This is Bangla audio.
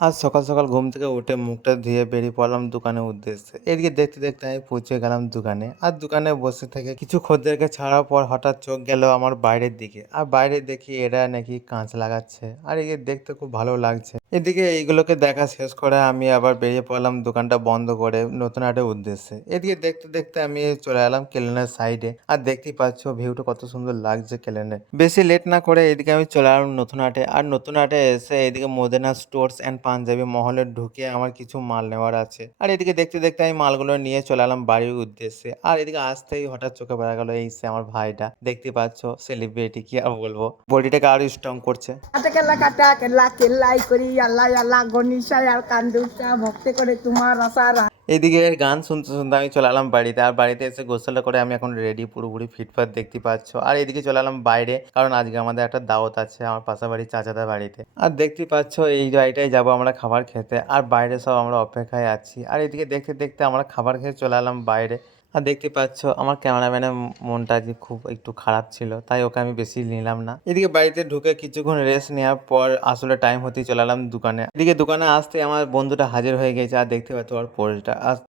আজ সকাল সকাল ঘুম থেকে উঠে মুখটা ধুয়ে বেরিয়ে পড়লাম দোকানের উদ্দেশ্যে। এদিকে দেখতে দেখতে আমি পৌঁছে গেলাম দোকানে। আর দোকানে বসে থেকে কিছু খদ্দেরকে ছাড়ার পর হঠাৎ চোখ গেল আমার বাইরের দিকে। আর বাইরে দেখি এরা নাকি কাঁচ লাগাচ্ছে। আর এদিকে দেখতে খুব ভালো লাগছে। এদিকে এইগুলোকে দেখা শেষ করে আমি আবার বেরিয়ে পড়লাম দোকানটা বন্ধ করে নতুন হাটের উদ্দেশ্যে। এদিকে দেখতে দেখতে আমি চলে এলাম কেলেনের সাইডে। আর দেখতেই পাচ্ছ ভিউটা কত সুন্দর লাগছে কেলেনের। বেশি লেট না করে এদিকে আমি চলে এলাম নতুন হাটে। আর নতুন হাটে এসে এদিকে মদিনা স্টোর্স অ্যান্ড পাঞ্জাবি মহলে ঢুকে আমার কিছু মাল নেওয়ার আছে। আর এদিকে দেখতে দেখতে আমি মালগুলো নিয়ে চলে এলাম বাড়ির উদ্দেশ্যে। আর এদিকে আসতেই হঠাৎ চোখে পড়া গেল এই সে আমার ভাইটা। দেখতে পাচ্ছ সেলিব্রিটি, কি আর বলবো, বডিটাকে আরো স্ট্রং করছে। কাটা কেলা কেল্লাই করি আল্লাহ আল্লাহ গনিশায় আর কান্দুসা ভক্তি করে তোমার আশা। এদিকে গান শুনতে শুনতে আমি চলে এলাম বাড়িতে। আর বাড়িতে এসে গোসলটা করে আমি এখন রেডি, পুরোপুরি ফিটফাট দেখতে পাচ্ছ। আর এদিকে চলে এলাম বাইরে, কারণ আজকে আমাদের একটা দাওয়াত আছে আমার পাশা বাড়ির চাচাদের বাড়িতে। আর দেখতে পাচ্ছ এই বাড়িটাই যাবো আমরা খাবার খেতে। আর বাইরে সব আমরা অপেক্ষায় আছি। আর এদিকে দেখতে দেখতে আমরা খাবার খেয়ে চলে এলাম বাইরে। আর দেখতে পাচ্ছ আমার ক্যামেরাম্যানের মনটা আজকে খুব একটু খারাপ ছিল, তাই ওকে আমি বেশি নিলাম না। এদিকে বাড়িতে ঢুকে কিছুক্ষণ রেস্ট নেওয়ার পর আসলে টাইম হতেই চলে এলাম দোকানে। এদিকে দোকানে আসতে আমার বন্ধুটা হাজির হয়ে গেছে। আর দেখতে পাচ্ছ ওর পোস্টটা। আর